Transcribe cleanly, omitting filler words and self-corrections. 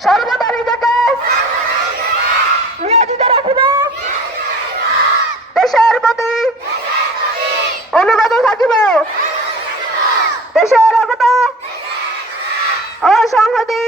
সর্বদা নিজেকে নিয়োজিত রাখিব, দেশের প্রতি অনুগত থাকিব, দেশের একতা ও সংহতি